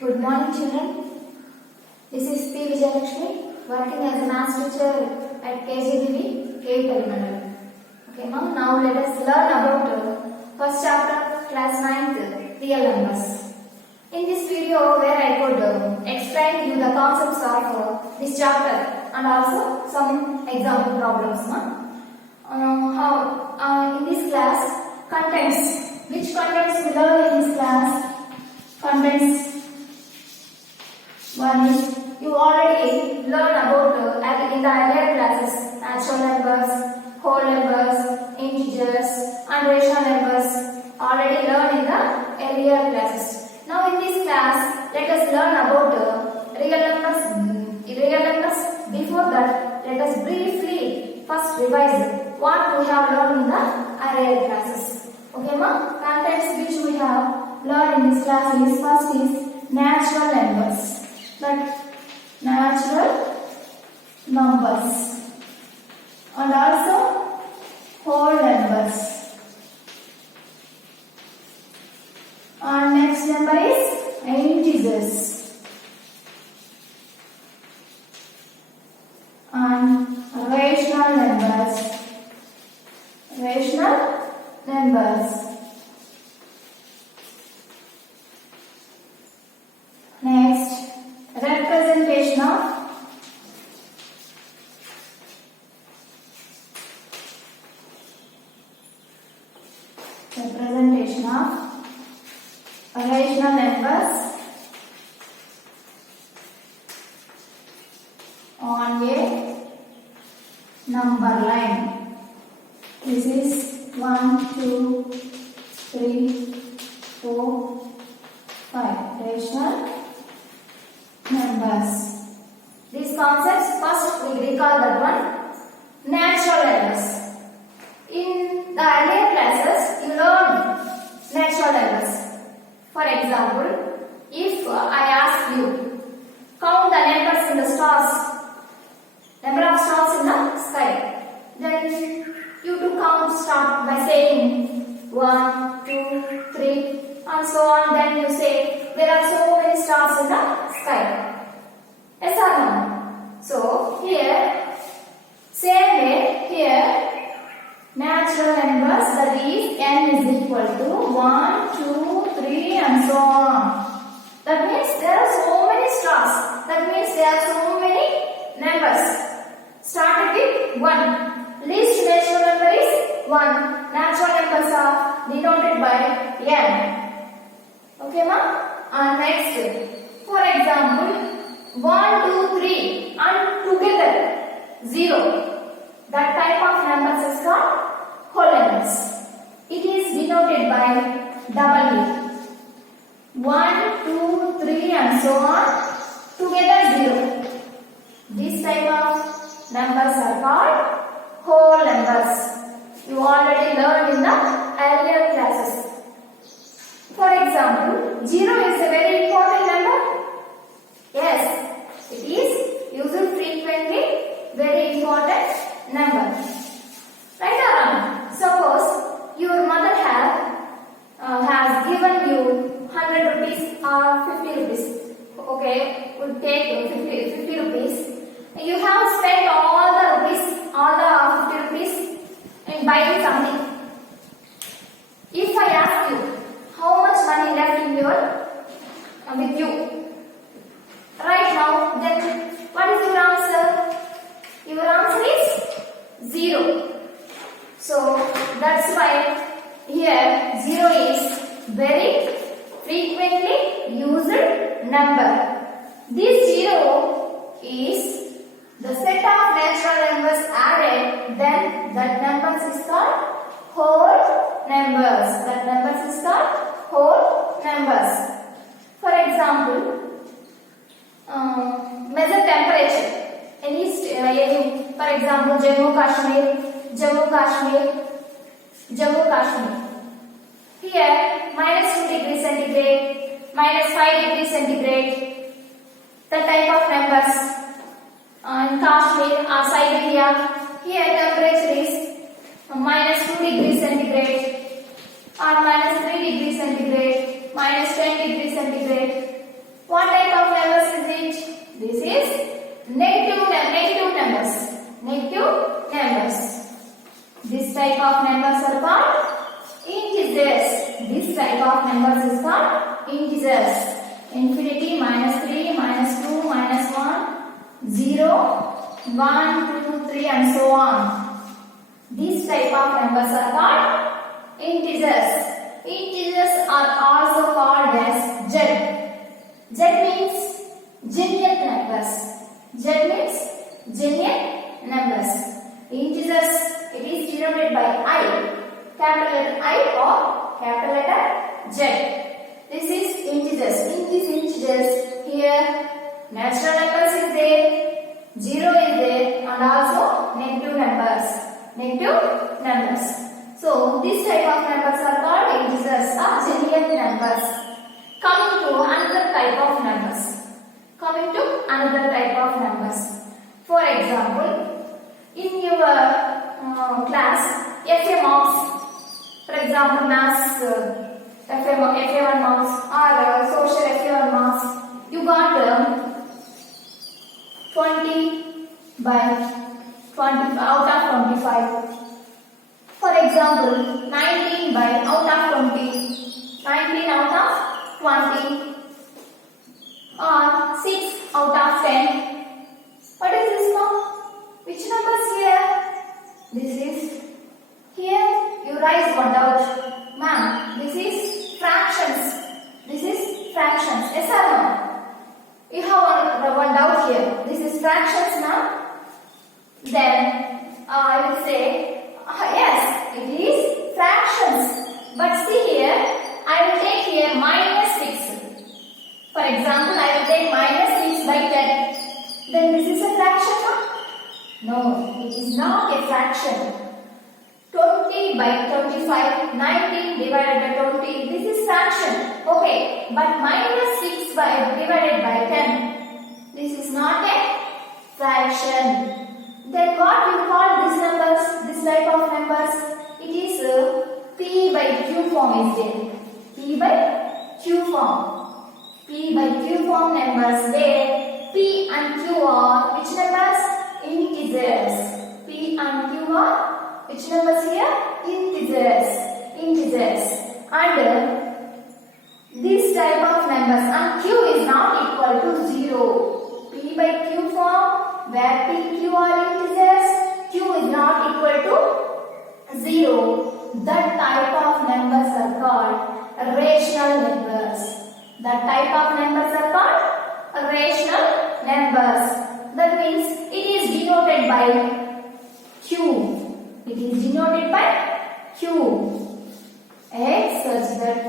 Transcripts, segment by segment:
Good morning, children. This is Vijayalakshmi, working as a maths teacher at KGBV, Pallev. Okay, ma'am. Now let us learn about first chapter, class 9th, real numbers. In this video, where I could explain you the concepts of this chapter and also some example problems, ma'am. In this class, contents. Which contents we learn in this class? Contents. One is, you already learned about in the earlier classes, natural numbers, whole numbers, integers and rational numbers. Already learned in the earlier classes. Now in this class, let us learn about real numbers. Before that, let us briefly first revise what we have learned in the earlier classes. Okay, ma'am? Contents which we have learned in this class is first is natural numbers. Natural numbers and also whole numbers. And next number is integers and rational numbers. Next, representation of rational numbers on a number line. This is 1, 2, 3, 4, 5 rational numbers. These concepts, first we recall that one, natural numbers. In the earlier classes, you learned natural numbers. For example, if I ask you, count the numbers in the stars, number of stars in the sky, then you to count start by saying 1, 2, 3 and so on. Then you say there are so many stars in the sky. Yes or no? So here, same way here, natural numbers, that is n is equal to 1, 2, 3 and so on. That means there are so many stars. That means there are so many numbers. Started with 1. Least natural number is 1. Natural numbers are denoted by n. Okay, ma'am? And next, for example, 1, 2, 3 and together 0. That type of numbers is called whole numbers. It is denoted by W. 1, 2, 3 and so on, together 0. This type of numbers are called whole numbers. You already learned in the earlier classes. For example, 0 is a very important number. Yes, it is used frequently, very important number. Right or wrong? Suppose your mother has given you 100 rupees or 50 rupees. Okay, would take 50 rupees. You have spent all the 50 rupees in buying something. If I ask you, how much money left in with you right now, then what is your answer? Your answer is 0. So that's why here 0 is very frequently used number. This 0 is the set of natural numbers added, then that numbers is called whole numbers. That numbers is called whole numbers. For example, measure temperature. For example, Jammu Kashmir. Here, -2 degrees centigrade, -5 degrees centigrade. The type of numbers. In Kashmir or Siberia, here temperature is -2 degrees centigrade or -3 degrees centigrade, -10 degrees centigrade. type of numbers are called integers. This type of numbers is called integers. Infinity, minus 3, minus 2, minus 1, 0, 1, 2, 3 and so on. These type of numbers are called integers. Integers are also called as Z. Z means genuine numbers. Z means genuine numbers. Integers, it is denoted by I, capital letter I or capital letter Z. This is integers. In these integers, here natural numbers is there, 0 is there, and also negative numbers. Negative numbers. So this type of numbers are called integers or genuine numbers. Coming to another type of numbers. For example, in your class, FA marks. For example, maths FA1 marks or social FA1 marks. You got 20 by 20 out of 25. For example, 19 by out of 20, 19 out of 20, or 6 out of 10. What is this now? Which number is here? This is here. You raise one doubt, ma'am. This is fractions. Yes or no? You have one doubt here. This is fractions, ma'am. Then I will say yes, it is fractions. But see here, I will take here minus 6. For example, I will take minus 6 by 10. Then this is a fraction, huh? No, it is not a fraction. 20 by 25, 19 divided by 20, this is fraction. Okay, but minus 6 divided by 10, this is not a fraction. Then what you call these numbers, this type of numbers? It is P by Q form is there. P by Q form. P by Q form numbers where P and Q are which numbers? Integers. P and Q are which numbers here? Integers. And this type of numbers and Q is not equal to 0. P by Q form where P, Q are integers, Q is not equal to 0. That type of numbers are called rational numbers. That type of numbers are called rational numbers. That means it is denoted by Q. It is denoted by Q. X such that X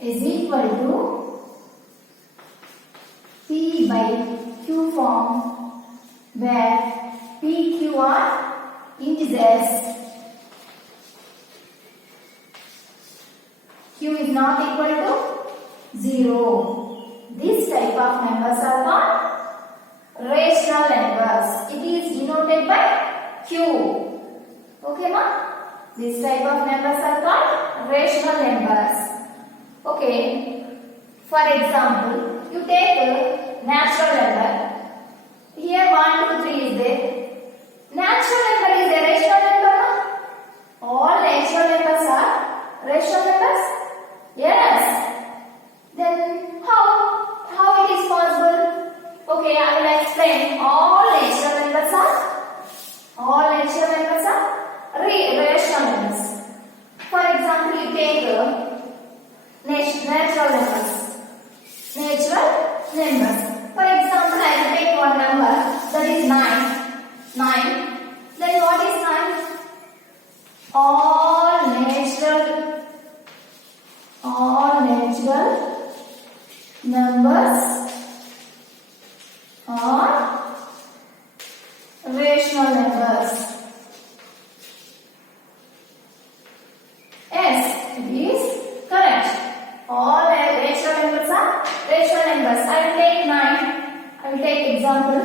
is equal to P by Q form where P, Q are integers. Q is not equal to 0. This type of numbers are called rational numbers. It is denoted by Q. Okay, ma? This type of numbers are called rational numbers. Okay. For example, you take a natural number. Here 1, 2, 3 is there. Natural number is a rational number, no? All natural numbers are rational numbers? Yes. Then how it is possible? Okay, I will explain. All natural numbers are rational numbers. For example, you take natural numbers. For example, I will take one number that is 9. Then what is 9? All natural numbers are rational numbers. Yes, it is correct. All rational numbers are rational numbers. I will take 9. I will take example.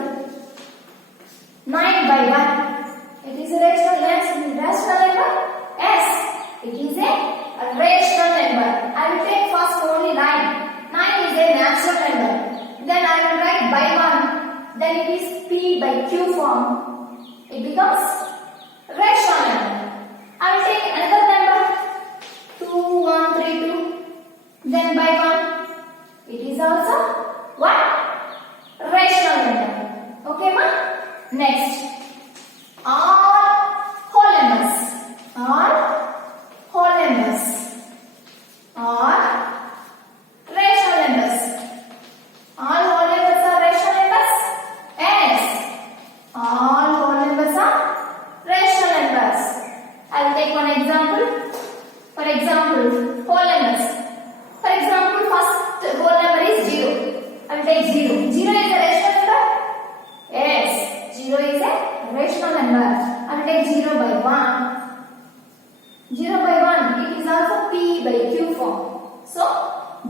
9 by 1. It is a rational number? Yes, it is a rational number. I will take first only 9. 9 is a natural number. Then I will write by 1. Then it is P by Q form. It becomes rational number. I will take another number 2132. Then by 1. It is also what? Rational number. Okay, ma? Next. All whole numbers. All whole numbers. Or rational numbers. All whole numbers are rational numbers? Yes. All whole numbers are rational numbers. I will take one example. For example, whole numbers. For example, first whole number is 0. I will take 0. 0 is a rational number? Yes. 0 is a rational number. I will take 0 by 1. 0 by 1, it is also P by Q form. So,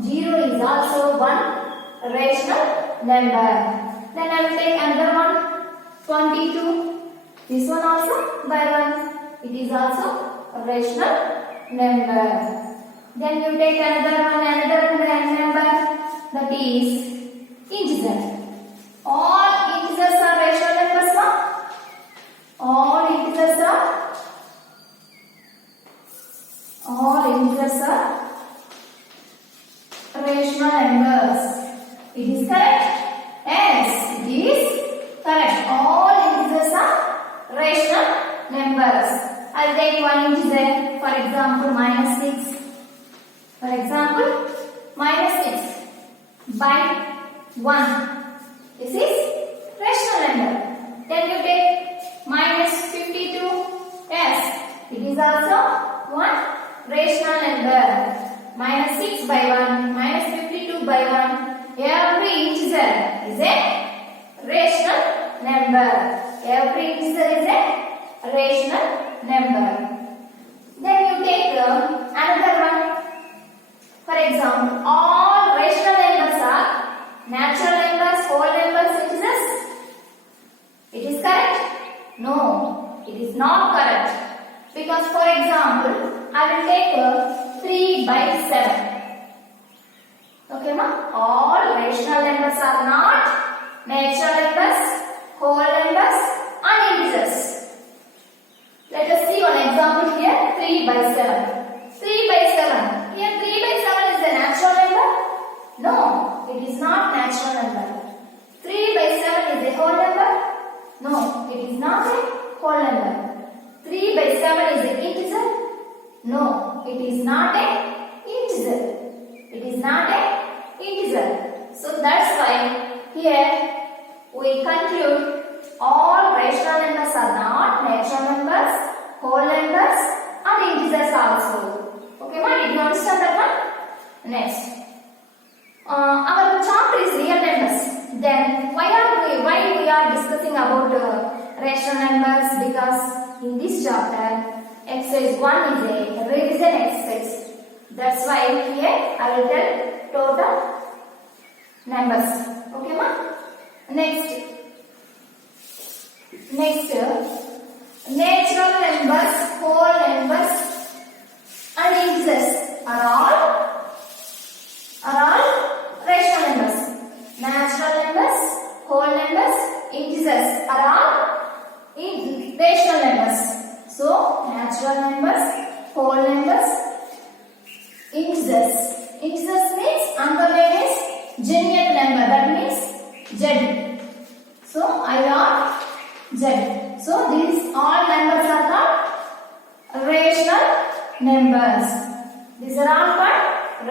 0 is also one rational number. Then I will take another one, 22. This one also by 1. It is also a rational number. Then you take another number that is integer. All integers are rational numbers, no? All integers are rational numbers. It is correct? Yes, it is correct. All integers are rational numbers. I'll take one integer, for example, -6. For example, -6 by 1. This is rational number. Then you take -52. Yes, it is also one rational number. -6 by 1, -52 by 1. Every integer is a rational number. Every integer is a rational number. Then you take another one. For example, all rational numbers are natural numbers, whole numbers, integers. It is correct? No, it is not correct. Because for example, I will take 3 by 7. Okay, ma? All rational numbers are not natural numbers, whole numbers, and integers. Let us see one example here. 3 by 7. 3 by 7. Here 3 by 7 is a natural number? No, it is not natural number. 3 by 7 is a whole number? No, it is not a whole number. 3 by 7 is an integer? No, it is not a integer. It is not a integer. So that's why here we conclude all rational numbers are not natural numbers, whole numbers, and integers also. Okay, ma? Did you understand that one? Next. Our chapter is real numbers. Then why we are discussing about rational numbers? Because in this chapter, exercise 1 is a revision exercise. That's why here I will tell total numbers. Okay, ma? Next, natural numbers, whole numbers, and integers are all rational numbers. Natural numbers, whole numbers, integers are all rational numbers. So, natural numbers, whole numbers, integers. Integers means another name is genuine number. That means Z. So, I or Z. So, these all numbers are called rational numbers. These are all called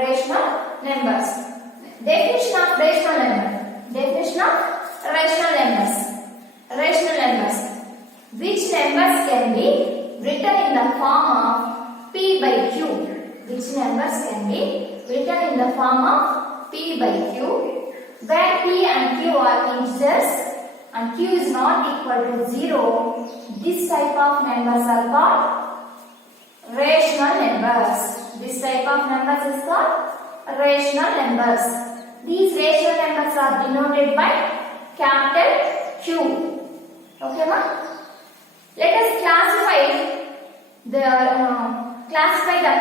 rational numbers. Definition of rational number. Definition of rational numbers. Rational numbers. Which numbers can be written in the form of P by Q? Which numbers can be written in the form of P by Q, where P and Q are integers and Q is not equal to 0. This type of numbers are called rational numbers. This type of numbers is called rational numbers. These rational numbers are denoted by capital Q. Okay, ma? Let us classify the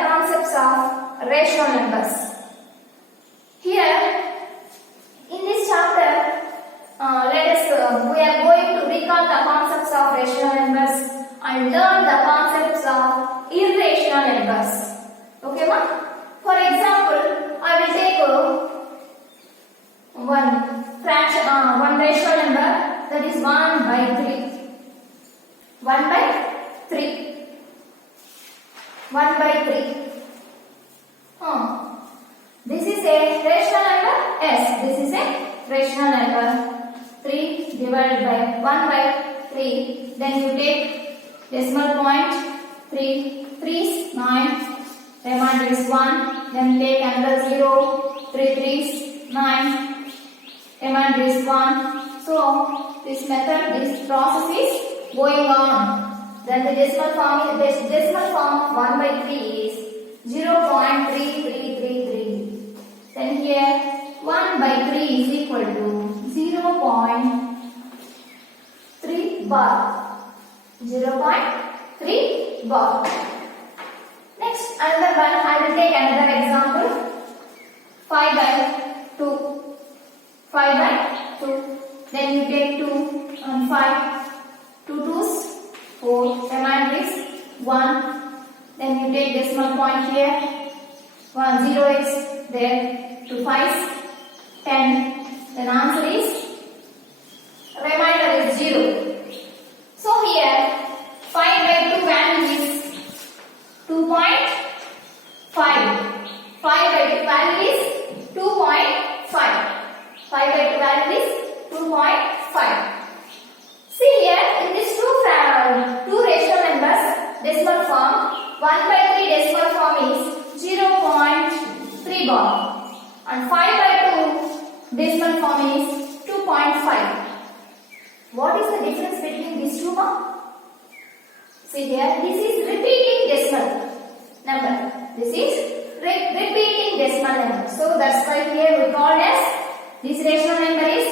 concepts of rational numbers. Here, in this chapter, we are going to recall the concepts of rational numbers and learn the concepts of is 1 by 3. 1 by 3. 1 by 3. This is a rational number? Yes, this is a rational number. 3 divided by 1 by 3. Then you take decimal point. 3. 3 is 9. Remainder is 1. Then take another 0. 3 3 is 9. Remainder is 1. So this method, this process is going on. Then the decimal form of 1 by 3 is 0.3333. Then here 1 by 3 is equal to 0.3 bar. 0.3 bar. Next, another one, I will take another example. 5 by 2. 5 by 2. Then you take 2 and 5. 2 2s, 4. Remainder is 1. Then you take decimal point here. 0 is there. 2 5s, 10. Then answer is, remainder is 0. So here 5 by 2 value is 2.5. 5 by 2 value is 2.5. 5 by 2 value is 2.5. See here, in these two rational numbers, decimal form, 1 by 3 decimal form is 0.3 bar. And 5 by 2 decimal form is 2.5. What is the difference between these two? See here, this is repeating decimal number. This is repeating decimal number. So that's why here we call as this rational number is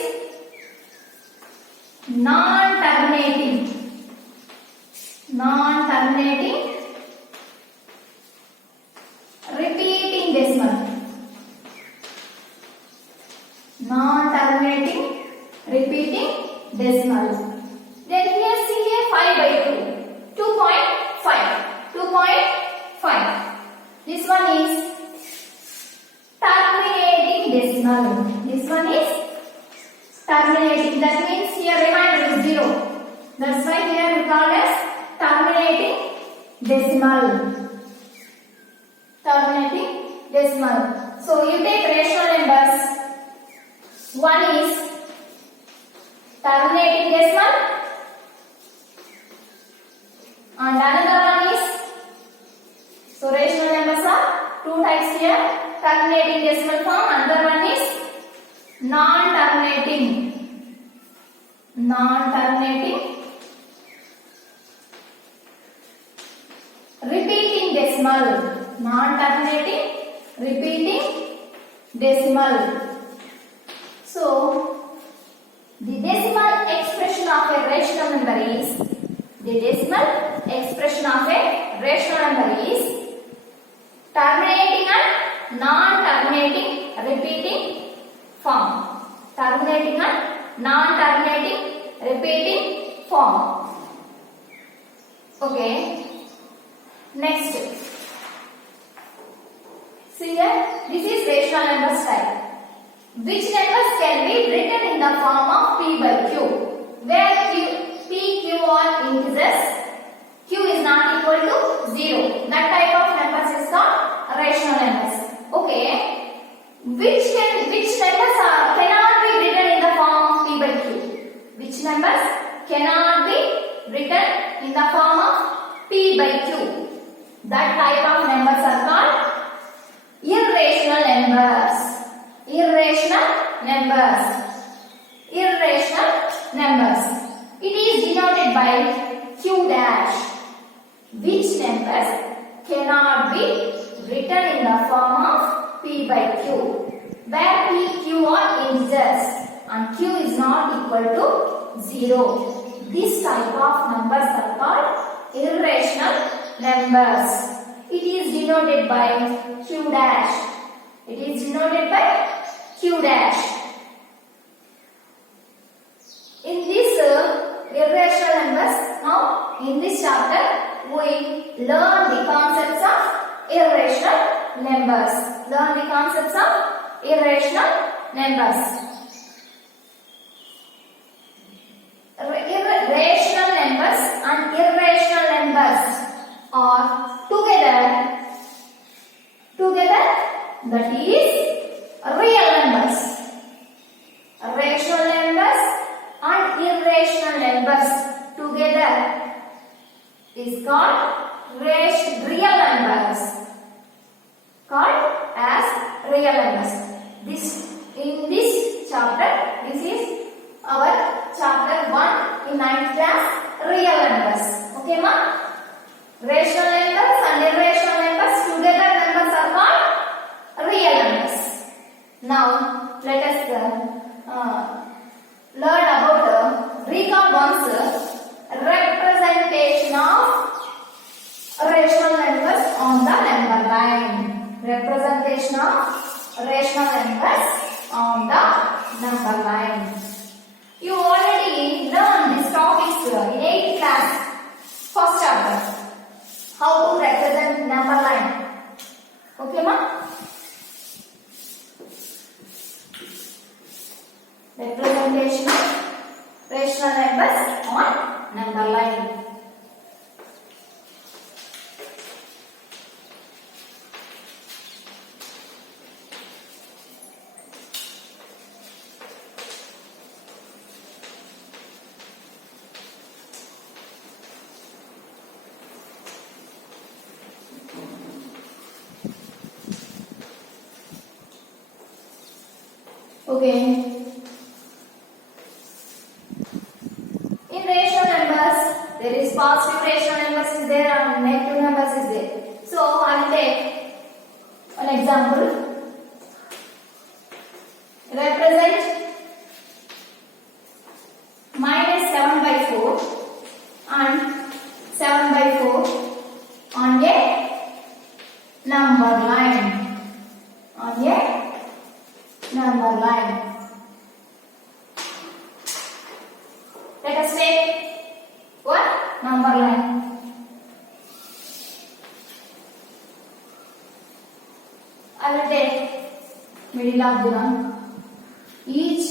non-terminating. Non-terminating repeating decimal. Non-terminating repeating decimal. Then here see here 5 by 2. 2.5. 2.5. This one is terminating decimal. This one is terminating. That means here remainder is 0. That's why here we call as terminating decimal. Terminating decimal. So you take rational numbers. One is terminating decimal and another one is, so rational numbers are two types here, terminating decimal form, another one is non-terminating repeating decimal. Non-terminating repeating decimal. So the decimal expression of a rational number is, terminating and non-terminating repeating form. Terminating and non-terminating repeating form. Okay. Next. See here, this is rational number style. Which numbers can be written in the form of P by Q? Where P, Q are integers, Q is not equal to 0. That type of numbers is called rational numbers. Okay. Which numbers cannot be written in the form of P by Q? Which numbers cannot be written in the form of P by Q? That type of numbers are called irrational numbers. Irrational numbers. It is denoted by Q dash. Which numbers cannot be written in the form of P by Q? Where P, Q are integers and Q is not equal to 0. This type of numbers are called irrational numbers. It is denoted by Q dash. It is denoted by Q dash. In this irrational numbers, now in this chapter we learn the concepts of irrational numbers. Learn the concepts of irrational numbers. let us learn about recall once representation of rational numbers on the number line. Representation of rational numbers on the number line. You already learned these topics in 8th class, first chapter. How to represent number line. Okay, ma? Representation of rational numbers on number line. Okay. In rational numbers, there is positive rational numbers is there and negative numbers is there. So I will take an example. Represent minus 7 by 4 and 7 by 4 on a number line. On a number line. Let us take what? Number line. I will take middle of the one. Each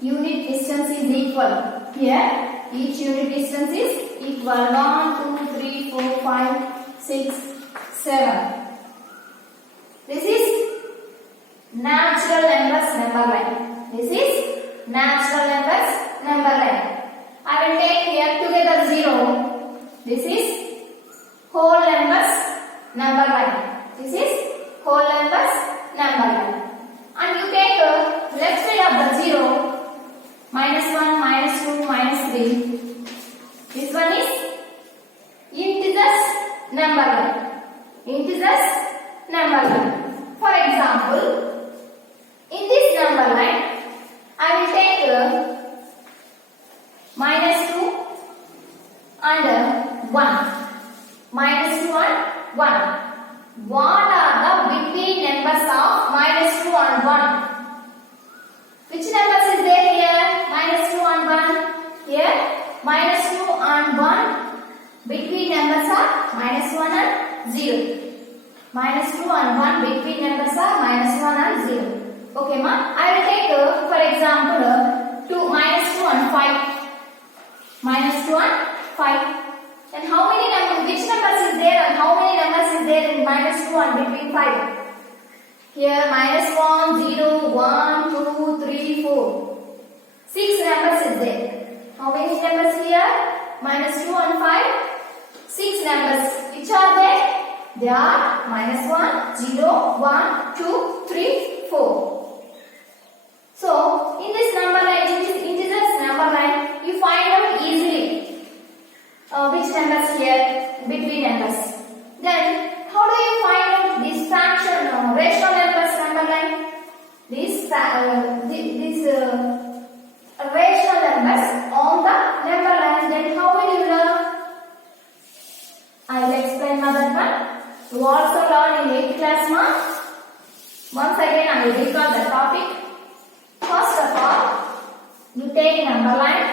unit distance is equal. Here, each unit distance is equal. 1, 2, 3, 4, 5, 6, 7. This is natural numbers number line. This is natural numbers number line. I will take here together 0. This is whole numbers number line. This is whole numbers number line. And you take left side of the 0. Minus 1, minus 2, minus 3. This one is integers number line. Integers number line. For example, in this number line, I will take minus 2 and 1. Minus 2 and 1. What are the between numbers of minus 2 and 1? Which numbers is there here? Minus 2 and 1. Here, minus 2 and 1. Between numbers are minus 1 and 0. Minus 2 and 1 between numbers are minus 1 and 0. Okay, ma? I will take, for example, minus 2 and 5. Minus 2 and 5. Then how many numbers, which numbers is there and how many numbers is there in minus 2 and between 5? Here, minus 1, 0, 1, 2, 3, 4. 6 numbers is there. How many numbers here? Minus 2 and 5. 6 numbers. Which are there? They are minus 1, 0, 1, 2, 3, 4. So, in this number line, in this integers number line, you find out easily which numbers here between numbers. Then, how do you find out this fraction rational numbers number line? These rational numbers on the number line. Then, how will you learn? I will explain another one. You also learn in 8th class, ma. Once again, I will recall the topic. First of all, you take number line.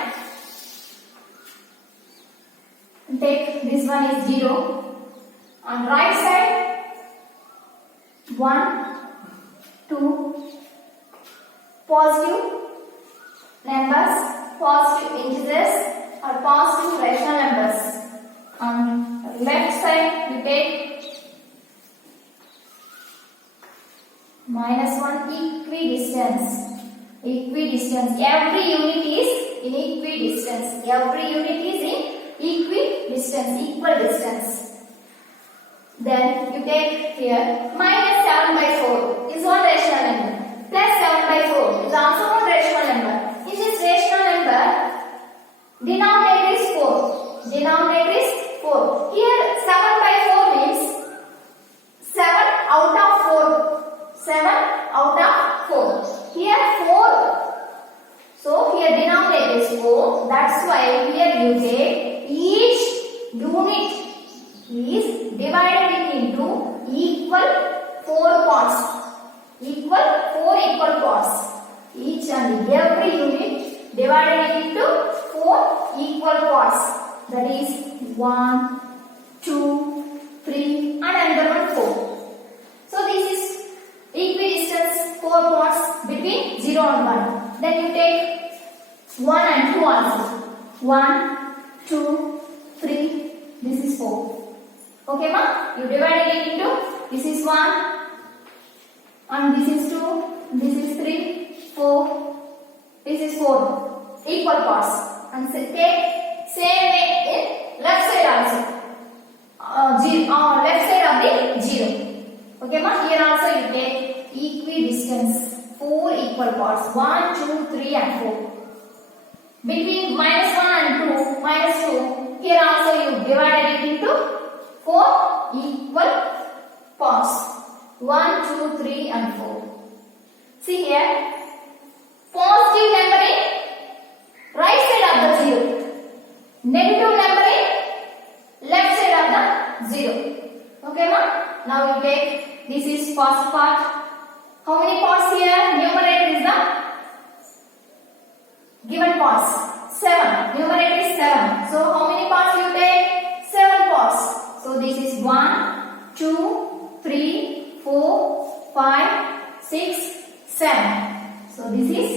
Take this one is 0. On right side, 1, 2, positive numbers, positive integers or positive rational numbers. On left side, you take minus 1 equidistance. Equidistance. Every unit is in equidistance. Every unit is in equidistance, equal distance. Then you take here minus 7 by 4 is one rational number. Plus 7 by 4 is also one rational number. In this rational number, denominator is 4. Denominator is 4. Here 7 by 4 means 7 out of 4. 7 out of 4. here 4. So here denominator is 4. That's why here you take each unit is divided into equal 4 parts. Equal 4 equal parts. Each and every unit divided into 4 equal parts. That is 1, 2, 3 and another one 4. So this is equidistance 4 parts between 0 and 1. Then you take 1 and 2 also. 1, 2, 3. This is 4. Okay ma? You divide it into this is 1 and this is 2. This is 3, 4. This is 4. Equal parts. And so take same way in left side also. Left side of the 0. Okay ma? Here also you take equidistance 4 equal parts. 1, 2, 3 and 4. Between minus 1 and 2, minus 2, here also you divided it into 4 equal parts. 1, 2, 3 and 4. See here, positive number in right side of the 0. Negative number in left side of the 0. Okay ma? Now you take, this is first part. How many parts here? Numerator is the given parts 7. Numerator is 7. So how many parts you take? 7 parts. So this is 1, 2, 3, 4, 5, 6, 7. So this is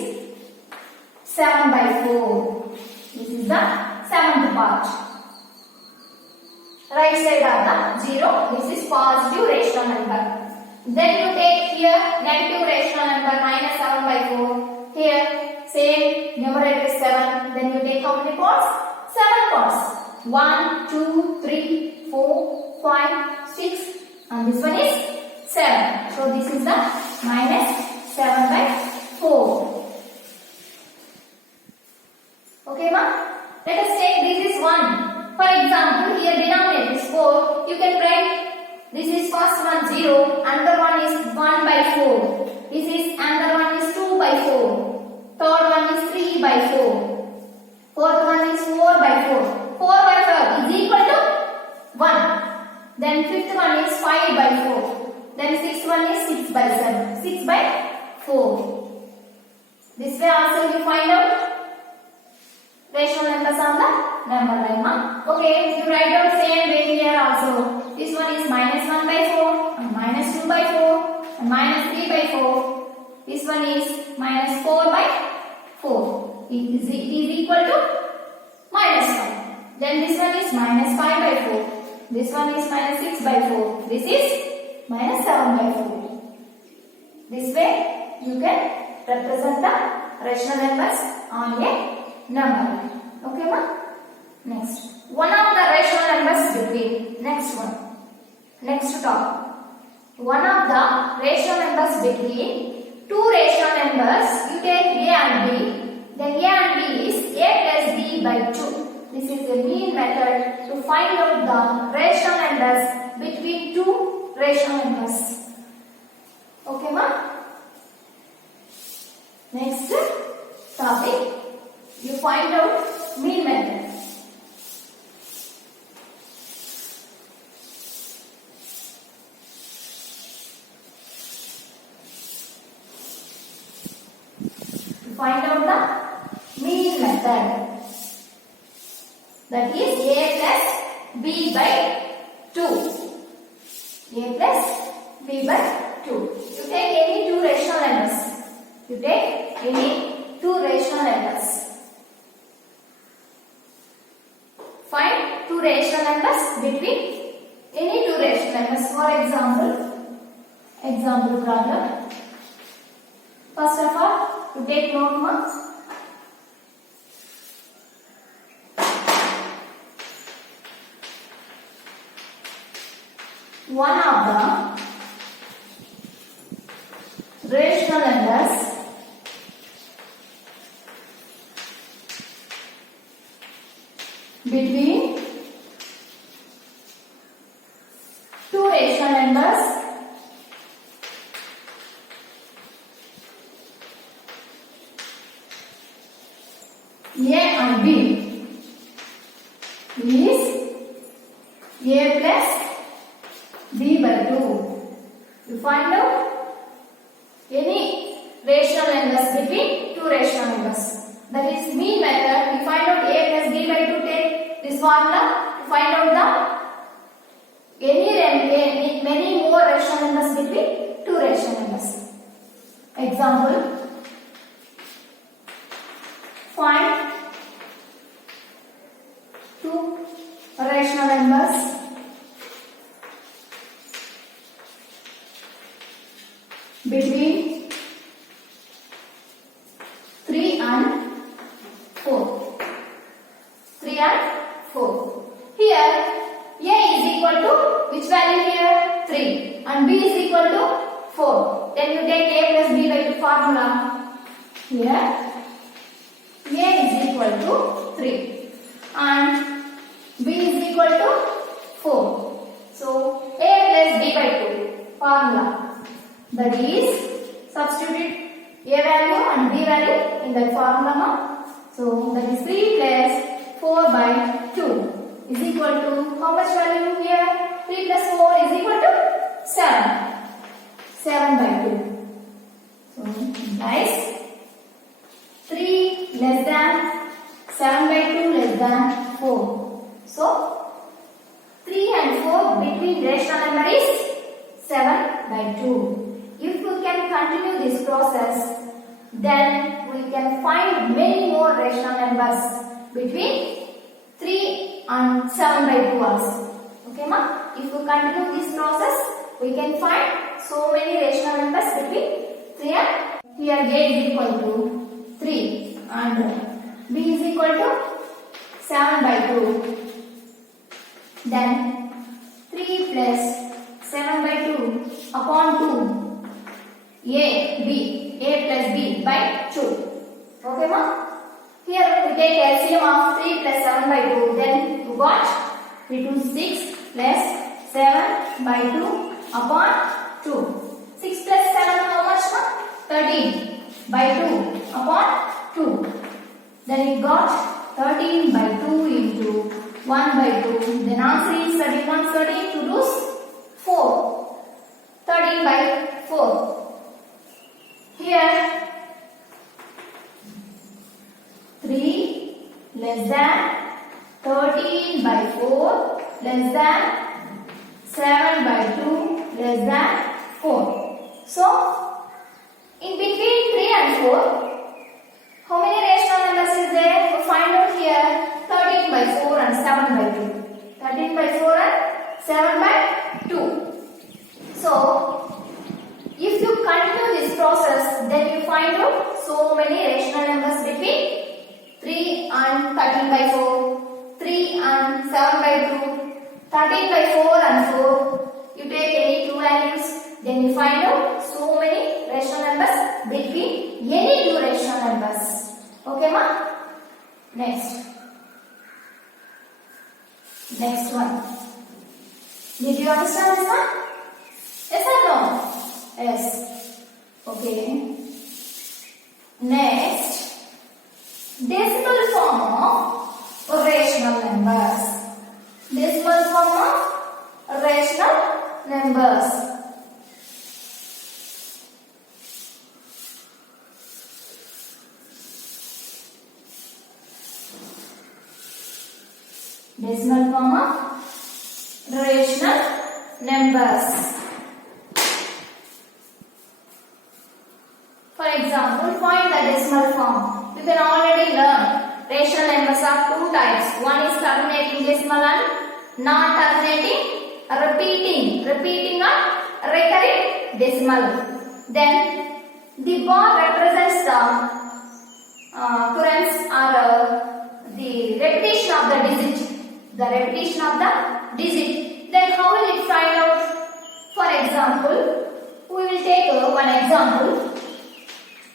7 by 4. This is the 7th part. Right side of the 0. This is positive rational number. Then you take here negative rational number minus 7 by 4. Here same numerator is 7. Then you take how many parts? 7 parts. 1, 2, 3, 4, 5, 6 and this one is 7. So this is the minus 7 by 4. Okay ma? Let us take this is 1. For example, here denominator is 4. You can write this is first one 0. Another one is 1 by 4. This is another one is 2 by 4. Third one is 3 by 4. Fourth one is 4 by 4. 4 by 4 is equal to 1. Then fifth one is 5 by 4. Then sixth one is 6 by 7. 6 by 4. This way also you find out rational numbers on the number line. Okay, you write out same way here also. This one is minus 1 by 4 and minus 2 by 4 and minus 3 by 4. This one is minus 4 by 4. It is equal to minus 1. Then this one is minus 5 by 4. This one is minus 6 by 4. This is minus 7 by 4. This way you can represent the rational numbers on a number line. Okay ma? Next. One of the rational numbers between. Next one. Next topic. One of the rational numbers between two rational numbers. You take A and B. Then A and B is A plus B by 2. This is the mean method to find out the rational numbers between two rational numbers. Okay ma? Next topic. You find out mean method. Find out the mean method. That is A plus B by 2. A plus B by 2. You take any two rational numbers. You take any two rational numbers. Find two rational numbers between any two rational numbers. For example problem. First of all, you take note marks. One of the rational numbers between two rational numbers A and B is A plus B by 2. You find out any rational numbers between two rational numbers. That is mean method. We find out A plus B by 2. Take this formula to find out the many more rational numbers between two rational numbers. Example. Find two rational numbers between 3 and 4. 3 and 4. Here A is equal to which value here? 3 and B is equal to 4. Then you take A plus B by 2 formula. Here A is equal to 3 and B is equal to 4. So A plus B by 2 formula. That is substitute A value and B value in that formula. So that is 3 plus 4 by 2 is equal to how much value here? 3 plus 4 is equal to 7. 7 by 2. So implies 3 less than 7 by 2 less than 4. So 3 and 4 between rational number is 7 by 2. If we can continue this process, then we can find many more rational numbers between 3 and 7 by 2 also. Okay ma? If we continue this process, we can find so many rational numbers between 3 and here A is equal to 3 and B is equal to 7 by 2. Then 3 plus 7 by 2 upon 2. A plus B by 2. Okay ma? Here we take LCM of 3 plus 7 by 2. Then you got 3 to 6 plus 7 by 2 upon 2. 6 plus 7 how much ma? 13 by 2 upon 2. Then you got 13 by 2 into 1 by 2. Then answer is 31. 13 2 2's 4. 13 by 4. Here 3 less than 13 by 4 less than 7 by 2 less than 4. So in between 3 and 4, how many rational numbers is there? We find out here 13 by 4 and 7 by 2. 13 by 4 and 7 by 2. So if you continue this process, then you find out so many rational numbers between 3 and 13 by 4, 3 and 7 by 2, 13 by 4 and 4. You take any two values, then you find out so many rational numbers between any two rational numbers. Okay ma? Next. Next one. Did you understand this one? Yes or no? Yes. Okay. Next, decimal form of rational numbers. Decimal form of rational numbers. Decimal form of rational numbers. For example, find the decimal form. You can already learn rational numbers are two types. One is terminating decimal and non-terminating, repeating or recurring decimal. Then the bar represents the occurrence or the repetition of the digit. The repetition of the digit. Then how will it find out? For example, we will take one example.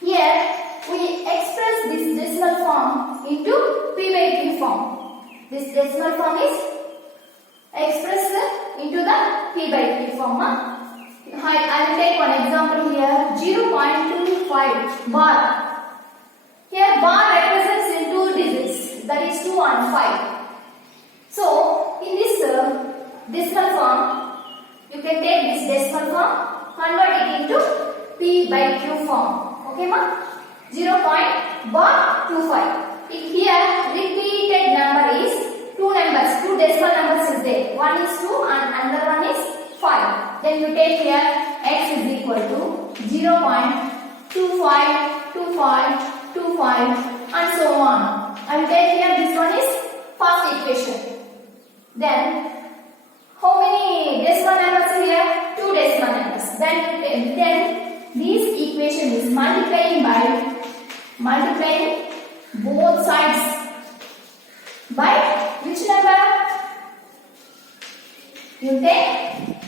Here we express this decimal form into P by Q form. This decimal form is expressed into the P by Q form. I will take one example here. 0.25 bar. Here bar represents in two digits. P by Q form. Okay, ma? 0.125. If here repeated number is two numbers, two decimal numbers is there. One is 2 and another one is 5. Then you take here x is equal to 0.252525 and so on. I will take here this one is first equation. Then how many decimal numbers here? Two decimal numbers. Then this equation is multiplying both sides by which number? You take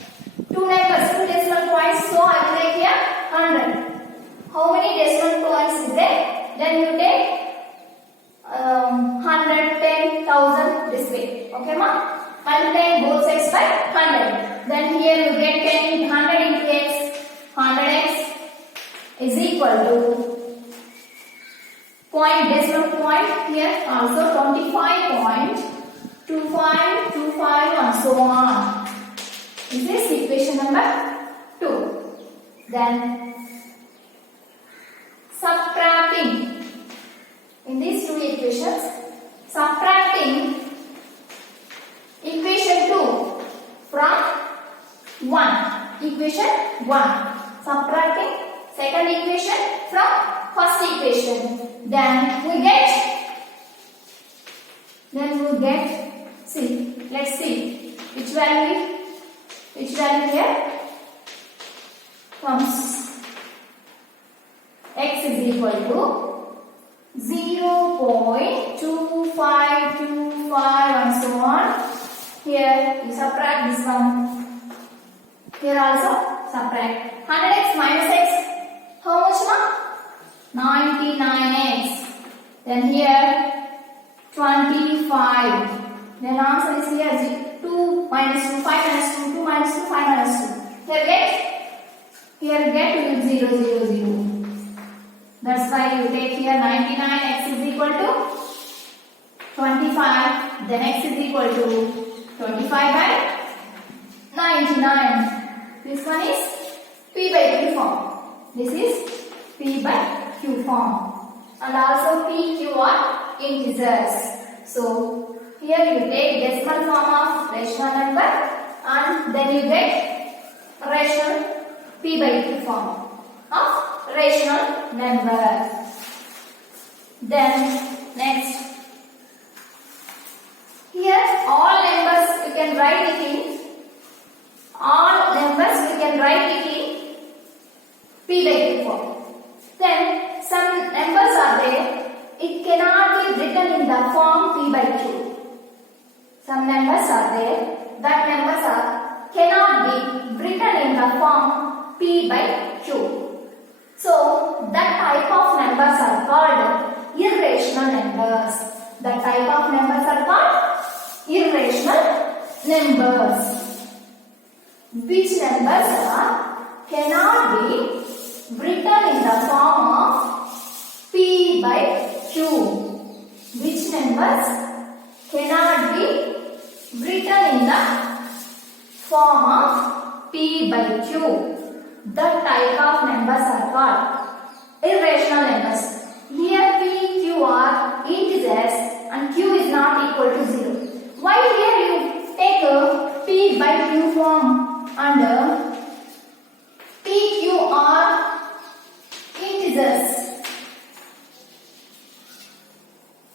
two numbers, two decimal points. So I will take here 100. How many decimal points is there? Then you take 110,000 this way. Okay, ma? Multiply both sides by 100. Then here you get 100 into x. 100x is equal to decimal point here also 25.2525 and so on. Is this equation number 2? Then subtracting in these two equations, subtracting equation 2 from 1, equation 1, subtracting second equation from first equation, then we get, see, let's see which value here comes. X is equal to 0.2525 and so on. Here you subtract this one. Here also subtract 100x minus x. How much, ma? 99x. Then here 25. Then answer is here 2 minus 2, 5 minus 2, 2 minus 2, 5 minus 2. Here get 0, 0, 0. That's why you take here 99x is equal to 25. Then x is equal to 25 by 99. This one is P by Q form. This is P by Q form. And also P, Q are integers. So here you take decimal form of rational number and then you get rational P by Q form of rational number. Then next, here all numbers you can write it in. All numbers you can write it in P by Q form. Then some numbers are there, it cannot be written in the form P by Q. Some numbers are there, that numbers cannot be written in the form P by Q. So that type of numbers are called irrational numbers. That type of numbers are called irrational numbers. Which numbers cannot be written in the form of P by Q. Which numbers cannot be written in the form of P by Q. That type of numbers are called irrational numbers. Here P, Q are integers and Q is not equal to 0. Why here you take a P by Q form and P, Q are integers.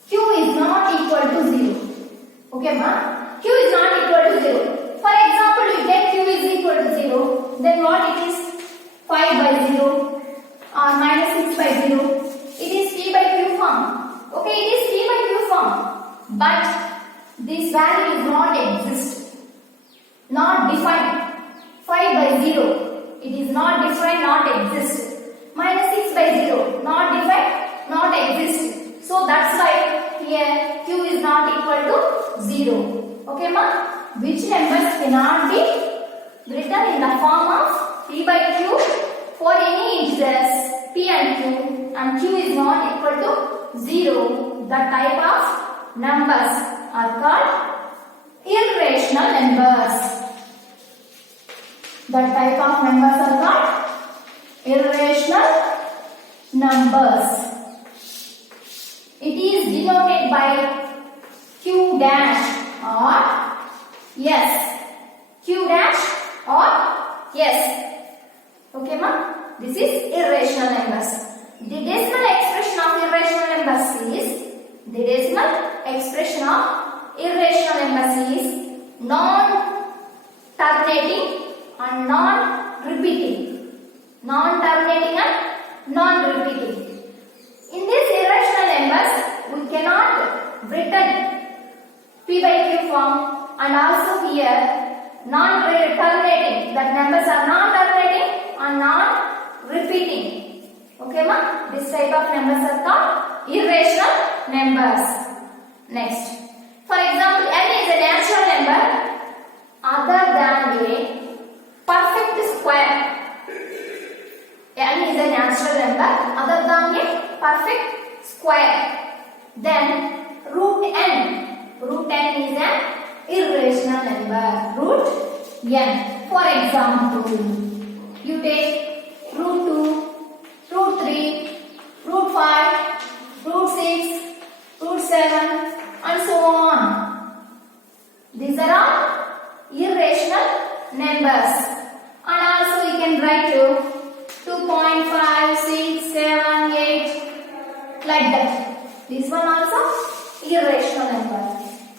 Q is not equal to 0. Okay, ma? Q is not equal to 0. For example, you get Q is equal to 0. Then what it is? 5 by 0 or minus 6 by 0. It is P by Q form. Okay, it is P by Q form. But this value is not exist. Not defined. 5 by 0. It is not defined, not exist. Minus 6 by 0. Not defined, not exist. So that's why here Q is not equal to 0. Okay, ma? Which numbers cannot be written in the form of P by Q for any integers P and Q is not equal to 0. The type of numbers are called irrational numbers. The type of numbers are called Irrational numbers. It is denoted by Q dash or S. Q dash or S. Okay, ma? This is irrational numbers. The decimal expression of irrational numbers is non-terminating and non-repeating. Non-terminating and non-repeating. In these irrational numbers, we cannot written P by Q form, and also here non-terminating. That numbers are non-terminating and non-repeating. Okay, ma? This type of numbers are called irrational numbers. Next, for example, n is a natural number other than a perfect square. N is a natural number other than a perfect square. Then root n. Root n is an irrational number. Root n. For example, you take root 2, root 3, root 5, root 6, root 7 and so on. These are all irrational numbers. And also you can write to 2.5, 6, 7, 8 like that. This one also irrational number.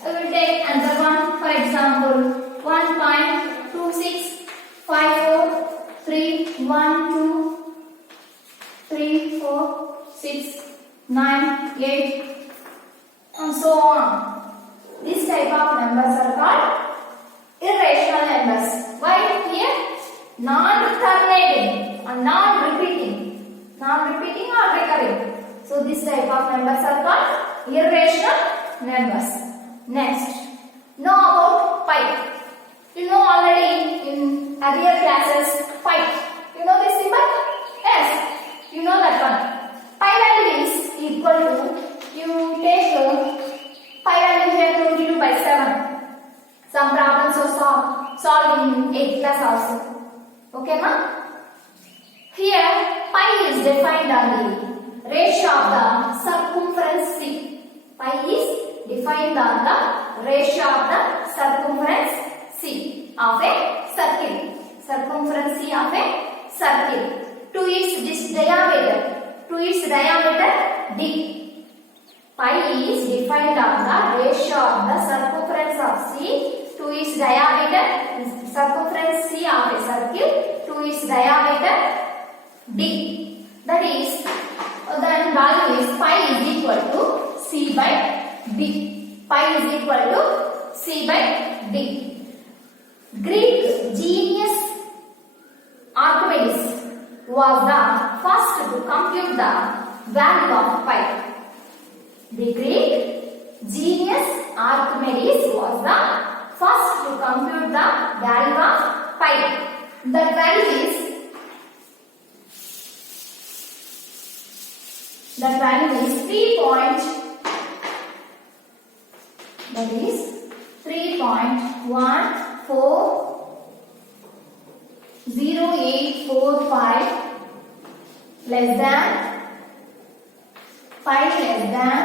I will take another one. For example, 1.2654 3 1 2 3 4 6 9 8 and so on. This type of numbers are called irrational numbers. Why here? Non-terminating and non-repeating. Non-repeating or recurring. So this type of numbers are called irrational numbers. Next, know about pi. You know already in earlier classes pi. You know this symbol? Yes, you know that one. Pi value is equal to, you take pi value here 22 by 7. Some problems are solved in 8th class also. Okay, ma? Here pi is defined on the ratio of the circumference C. Pi is defined on the ratio of the circumference C of a circle. Circumference C of a circle to its diameter. To its diameter D. Pi is defined on the ratio of the circumference of C to its diameter. Circumference C of a circle to its diameter D. That is, then value is pi is equal to C by D. Pi is equal to C by D. Greek genius Archimedes was the first to compute the value of pi. The Greek genius Archimedes was the first to compute the value of pi. That value is 3.0845 less than 5 less than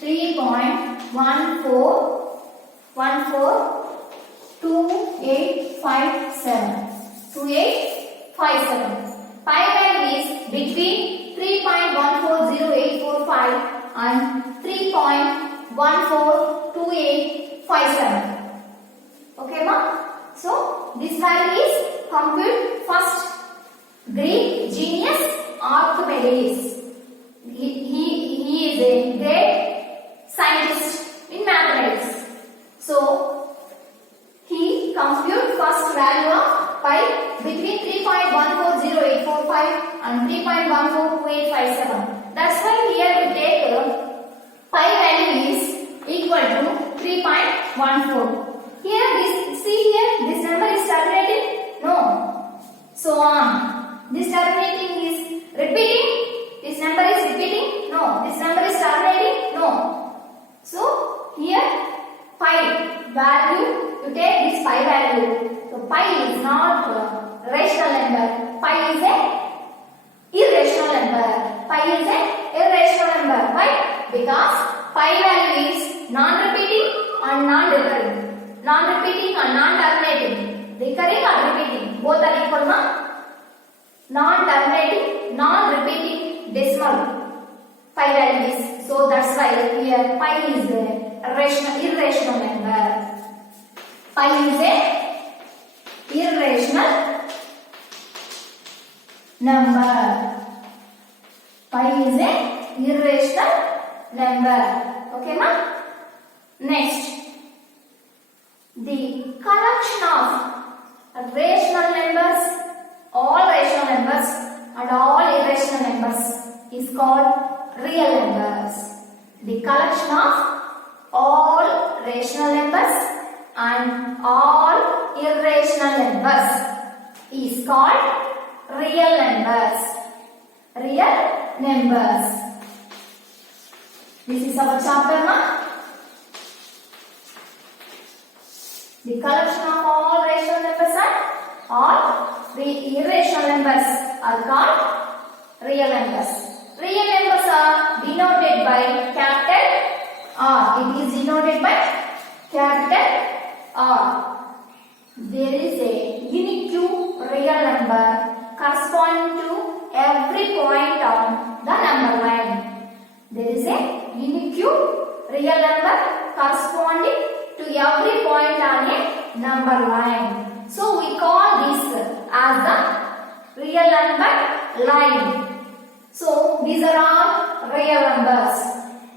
3.142857. Pi value is between 3.140845 and 3.142857. Okay, ma? So this value is compute first. Greek genius Archimedes. He is a great scientist in mathematics. So he compute first value of pi between 3.140845 and 3.142857. That's why here we take pi value is equal to 3.14. Here see here this number is terminating? No. So on. This terminating is repeating? This number is repeating? No. This number is terminating? No. So here pi value, you take this pi value. So pi is not a rational number. Pi is a is a irrational number. Why? Because pi value is non-repeating and non-recurring. Non-repeating and non-terminating. Recurring or repeating. Both are equal, na? Non-terminating, non-repeating decimal pi value is. So that's why here pi is a irrational number. Pi is a irrational number. Pi is a irrational number. Okay, ma? Next, the collection of rational numbers, all rational numbers and all irrational numbers is called real numbers. The collection of all rational numbers and all irrational numbers is called real numbers. Real numbers. This is our chapter, na? The collection of all rational numbers and all irrational numbers are called real numbers. Real numbers are denoted by capital R. It is denoted by capital R. There is a unique real number corresponding to every point on the number line. There is a unique real number corresponding to every point on a number line. So we call this as the real number line. So these are all real numbers.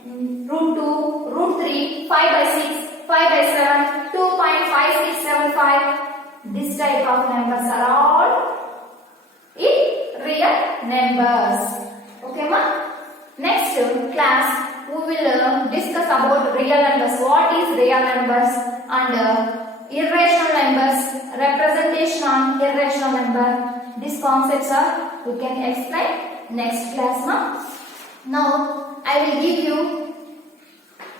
Root 2, root 3, 5 by 6, 5 by 7, 2.5675. This type of numbers are all real numbers. Okay, ma? Next class we will discuss about real numbers. What is real numbers and irrational numbers, representation on irrational number. These concepts are we can explain next class, ma? Now I will give you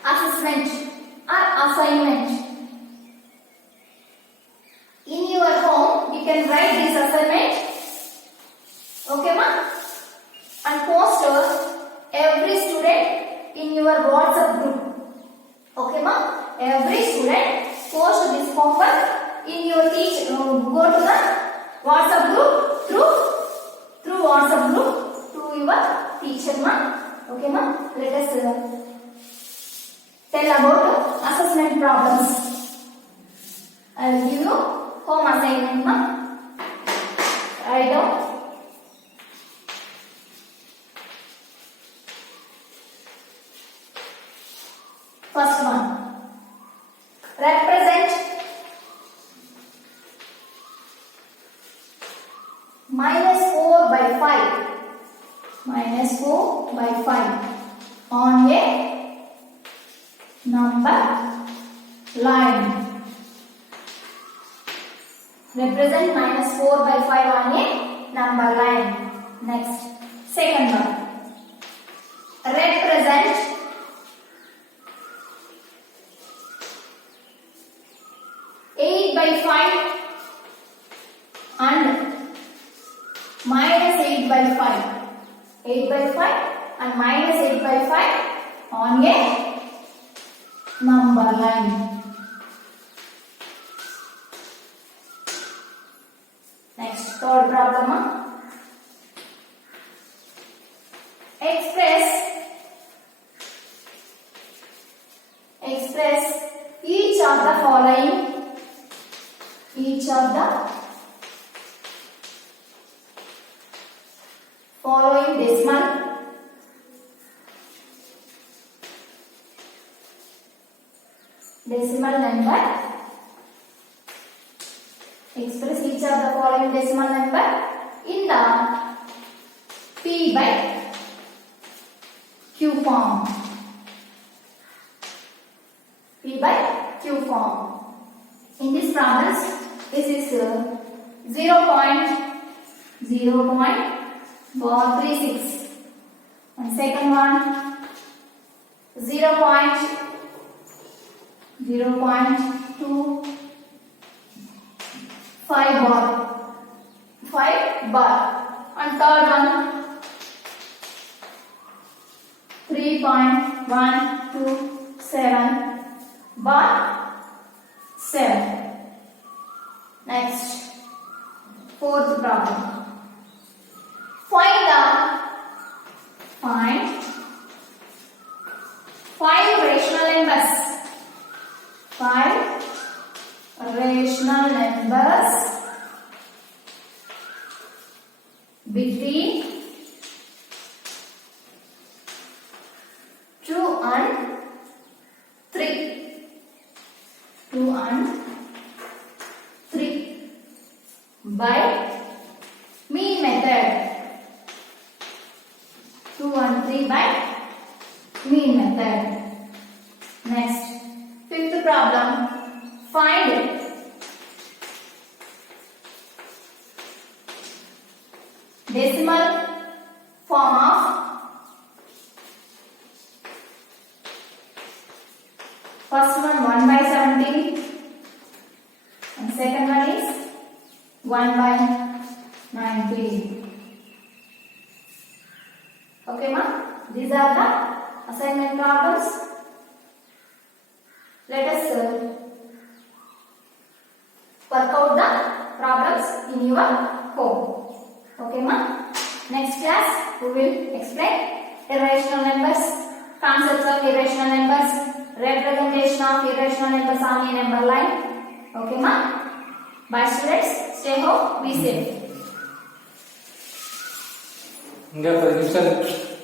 assessment or assignment. In your home you can write this assignment. Okay, ma? And post every student in your WhatsApp group. Okay, ma? Every student post this homework in your teacher. Go to the WhatsApp group through WhatsApp group to your teacher, ma. Okay, ma? Let us tell about assessment problems. I will give you home assignment, ma. Write down. First one, represent -4 by 5, -4 by 5 on a number line. Represent -4 by 5 on a number line. Next, second one, represent 8 by 5 and -8 by 5. 8 by 5 and -8 by 5 on a number line. Next, third problem. Express each of the following. Each of the following decimal number. Express each of the following decimal number in the P by Q form. P by Q form. In this problems, this is 0.0.36 and second one 0.0.25 bar and third one 3.127 by 7. Next, fourth problem. Find five rational numbers. Five rational numbers between 2 and 3. 2 and 3 by mean method. 2 and 3 by mean method. Next, fifth problem. Find decimal form of first one 1 by 17 and second one is 1 by 19. Okay, ma? These are the assignment problems. Let us work out the problems in your home. Okay, ma? Next class we will explain irrational numbers, concepts of irrational numbers, representation of irrational numbers on a number line. Okay, ma? Bye students. Stay home. Be safe. Enggak, Pak.